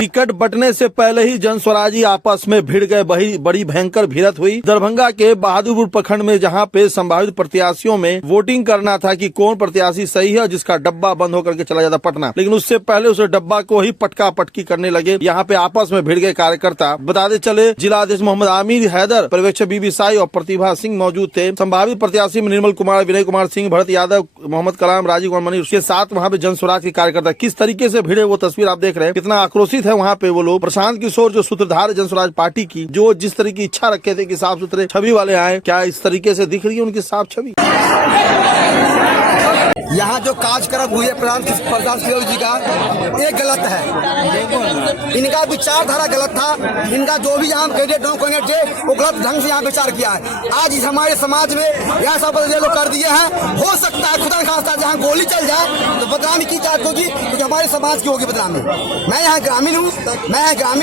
Ticket बंटने से पहले ही जनस्वराजी आपस में भिड़ गए। बड़ी भयंकर भिड़ंत हुई दरभंगा के बहादुरपुर प्रखंड में, जहां पे संभावित प्रत्याशियों में वोटिंग करना था कि कौन प्रत्याशी सही है, जिसका डब्बा बंद होकर के चला जाता पटना। लेकिन उससे पहले उस डब्बा को ही पटका पटकी करने लगे। यहाँ पे आपस में भिड़ गए कार्यकर्ता। बताते चले जिलाध्यक्ष मोहम्मद आमिर हैदर, पर्यवेक्षक बीबी साई और प्रतिभा सिंह मौजूद थे। संभावित प्रत्याशी में निर्मल कुमार, विनय कुमार सिंह, भरत यादव, मोहम्मद कलाम, राजीव कुमार मनीष के साथ वहाँ पे जनस्वराज के कार्यकर्ता किस तरीके से भिड़े वो तस्वीर आप देख रहे हैं। कितना आक्रोशित है वहाँ पे वो लोग। प्रशांत किशोर जो सूत्रधार जनस्वराज पार्टी की, जो जिस तरह की इच्छा रखे थे कि साफ सुथरे छवि वाले आए, क्या इस तरीके से दिख रही है उनकी साफ छवि। यहाँ जो कार्यक्रम हुए प्रधान किशोर जी का, ये गलत है। इनका विचारधारा गलत था। इनका जो भी यहाँ कैंडिडेट थे वो गलत ढंग से यहाँ विचार किया है। आज इस हमारे समाज में यह सब लोग कर दिए हैं। हो सकता है खुदा खास्ता जहाँ गोली चल जाए तो बदनामी की जाती होगी, तो हमारे समाज की होगी बदनामी। मैं यहाँ ग्रामीण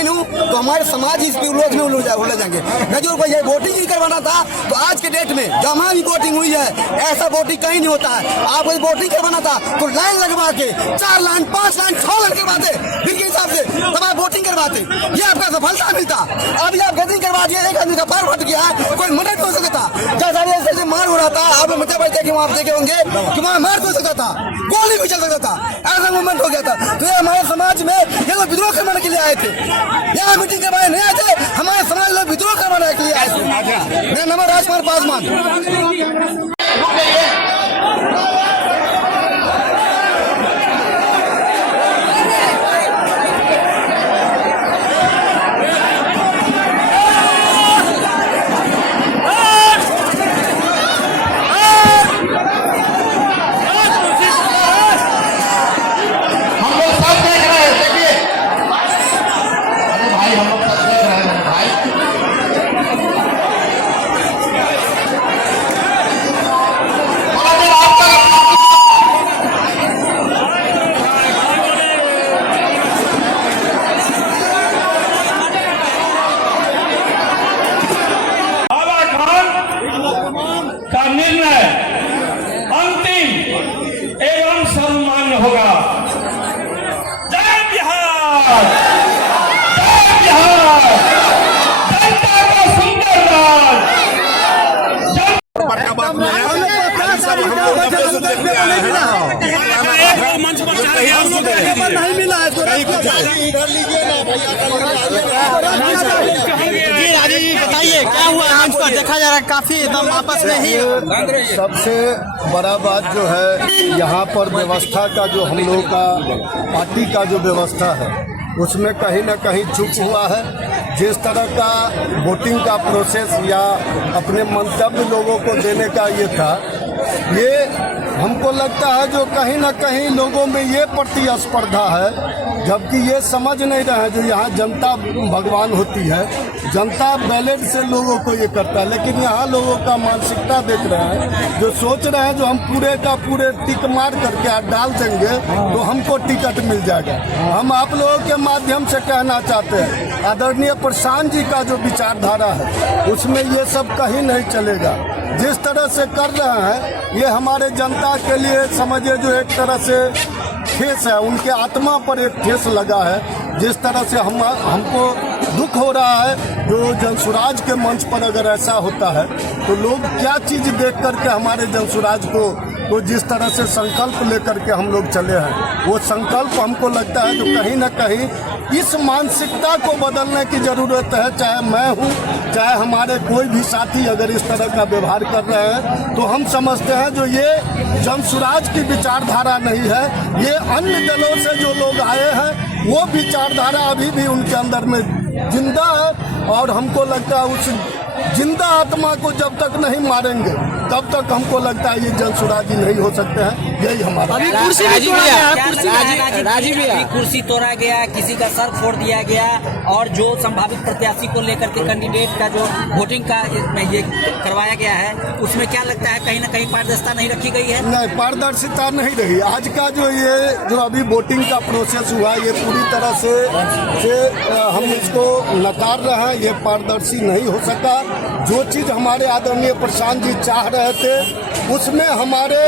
हूँ, तो हमारे समाज ही इस विरोध में उलझ जाएंगे। मैं जो वोटिंग ही करवाना था, तो आज के डेट में जहाँ भी वोटिंग हुई है, ऐसा वोटिंग कहीं नहीं होता है। आपको वोटिंग करवाना था तो लाइन लगवा के 4 लाइन 5 लाइन 6 लाइन करवाते, फिर के हिसाब से तब आप वोटिंग करवाते, ये आपका सफलता मिलता। अभी आप गतिंग करवा दिए, एक आदमी का पैर फट गया है, कोई मदद हो सकता था। जैसा ऐसे मार हो रहा था, आप मतलब ऐसे कि वहाँ देखे होंगे कि वहाँ मार हो सकता था, गोली भी चल सकता था, ऐसा मूवमेंट हो गया था। तो ये हमारे समाज में ये लोग विद्रोह करवाने के लिए आए थे। यहाँ मीटिंग करवाने नहीं आए थे, हमारे समाज लोग विद्रोह करवाने के लिए आए थे। मेरा नाम राजकुमार पासवान। का निर्णय अंतिम एवं सम्मान्य होगा। जय बिहार, जय बिहार, जनता का सुंदर राज। नहीं मिला है बताइए क्या हुआ मंच पर? देखा जा रहा है काफी एकदम आपस में ही। सबसे बड़ा बात जो है, यहाँ पर व्यवस्था का जो हम लोगों का पार्टी का जो व्यवस्था है, उसमें कहीं ना कहीं चूक हुआ है। जिस तरह का वोटिंग का प्रोसेस या अपने मंतव्य लोगों को देने का ये था, ये हमको लगता है जो कहीं ना कहीं लोगों में ये प्रतिस्पर्धा है, जबकि ये समझ नहीं रहे हैं जो यहाँ जनता भगवान होती है। जनता बैलेट से लोगों को ये करता है, लेकिन यहाँ लोगों का मानसिकता देख रहे हैं, जो सोच रहे हैं जो हम पूरे का पूरे टिक मार करके डाल देंगे तो हमको टिकट मिल जाएगा। हम आप लोगों के माध्यम से कहना चाहते हैं, आदरणीय प्रशांत जी का जो विचारधारा है उसमें ये सब कहीं नहीं चलेगा। जिस तरह से कर रहे हैं ये हमारे जनता के लिए समझिए जो एक तरह से ठेस है, उनके आत्मा पर एक ठेस लगा है। जिस तरह से हमको दुख हो रहा है जो जनस्वराज के मंच पर अगर ऐसा होता है तो लोग क्या चीज़ देख करके हमारे जनस्वराज को तो जिस तरह से संकल्प लेकर के हम लोग चले हैं, वो संकल्प हमको लगता है जो कहीं ना कहीं इस मानसिकता को बदलने की ज़रूरत है। चाहे मैं हूँ, चाहे हमारे कोई भी साथी अगर इस तरह का व्यवहार कर रहे हैं तो हम समझते हैं जो ये जनस्वराज की विचारधारा नहीं है। ये अन्य दलों से जो लोग आए हैं वो विचारधारा अभी भी उनके अंदर में जिंदा है, और हमको लगता है उस जिंदा आत्मा को जब तक नहीं मारेंगे तब तक हमको लगता है ये जनस्वराजी नहीं हो सकते हैं। यही हमारा कुर्सी तोड़ा गया, किसी का सर फोड़ दिया गया, और जो संभावित प्रत्याशी को लेकर के कैंडिडेट का जो वोटिंग का ये करवाया गया है, उसमें क्या लगता है कहीं ना कहीं पारदर्शिता नहीं रखी गई है? नहीं, पारदर्शिता नहीं रही। आज का जो अभी वोटिंग का प्रोसेस हुआ, ये पूरी तरह से हम इसको नकार रहे हैं। ये पारदर्शी नहीं हो सका। जो चीज़ हमारे आदरणीय प्रशांत जी चाह रहे थे उसमें हमारे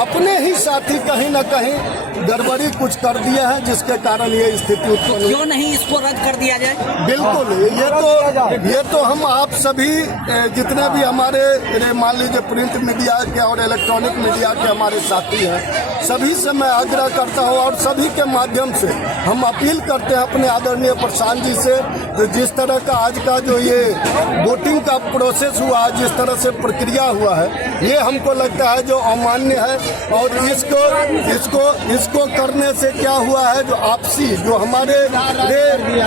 अपने ही साथी कहीं ना कहीं गड़बड़ी कुछ कर दिए हैं, जिसके कारण ये स्थिति उत्पन्न हुई। क्यों नहीं इसको रद्द कर दिया जाए? बिल्कुल, ये तो हम आप सभी जितने भी हमारे मान लीजिए प्रिंट मीडिया के और इलेक्ट्रॉनिक मीडिया के हमारे साथी हैं, सभी से मैं आग्रह करता हूं और सभी के माध्यम से हम अपील करते हैं अपने आदरणीय प्रशांत जी से, तो जिस तरह का आज का जो ये वोटिंग का प्रोसेस हुआ, जिस तरह से प्रक्रिया हुआ है, ये हमको लगता है जो अमान्य है। और इसको करने से क्या हुआ है, जो आपसी जो हमारे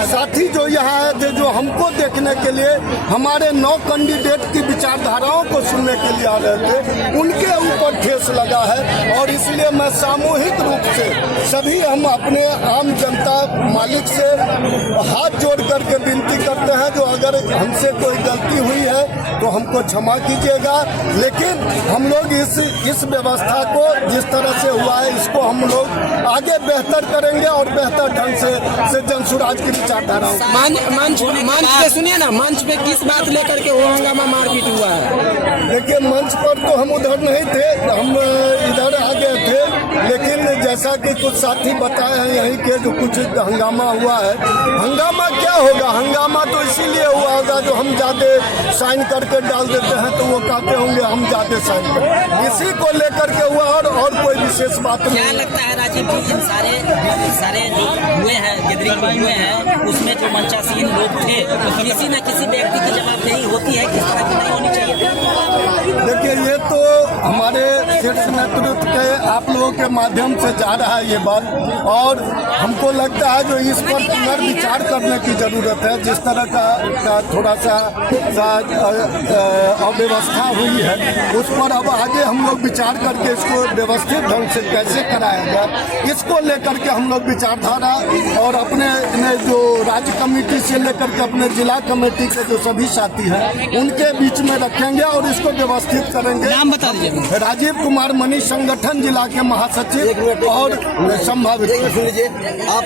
साथी जो यहाँ आए थे, जो हमको देखने के लिए हमारे 9 कैंडिडेट की विचारधाराओं को सुनने के लिए आ रहे थे, उनके ऊपर ठेस लगा है। और इसलिए मैं सामूहिक रूप से सभी हम अपने आम जनता मालिक से हाथ जोड़ करके विनती करते हैं, जो अगर हमसे कोई गलती हुई है तो हमको क्षमा कीजिएगा, लेकिन हम लोग इस व्यवस्था को जिस तरह से हुआ है, इसको हम लोग आगे बेहतर करेंगे और बेहतर ढंग से जनसुराज की विचारधाराओं। मंच पे सुनिए ना, मंच पे किस बात लेकर के वो हंगामा मारपीट हुआ है? देखिए, मंच पर तो हम उधर नहीं थे, हम इधर आ गए थे, लेकिन जैसा कि कुछ साथी बताए हैं यहीं के, जो कुछ हंगामा हुआ है। हंगामा क्या होगा? हंगामा तो इसीलिए हुआ होगा जो हम ज्यादा साइन करके डाल देते हैं, तो वो कहते होंगे हम ज्यादा साइन कर, इसी को लेकर के हुआ और कोई विशेष बात नहीं। क्या लगता है राजीव जी, इन सारे जो हुए हैं, गैदरिंग हुए हैं, उसमें जो मंचासीन लोग थे, किसी न किसी व्यक्ति की जवाबदेही होती है, किस तरह की नहीं होनी चाहिए? देखिए, ये तो हमारे शीर्ष नेतृत्व के आप लोगों के माध्यम से जा रहा है ये बात, और हमको लगता है जो इस पर पुनर्विचार करने की जरूरत है। जिस तरह का थोड़ा सा अव्यवस्था हुई है, उस पर अब आगे हम लोग विचार करके इसको व्यवस्थित ढंग से कैसे कराया जाए, इसको लेकर के हम लोग विचारधारा और अपने जो राज्य कमेटी से लेकर के अपने जिला कमेटी के जो सभी साथी हैं, उनके बीच में रखेंगे और इसको व्यवस्थित करेंगे। नाम बता दीजिए। राजीव कुमार मनी, संगठन जिला के महासचिव और संभावित। सुन लीजिए आप।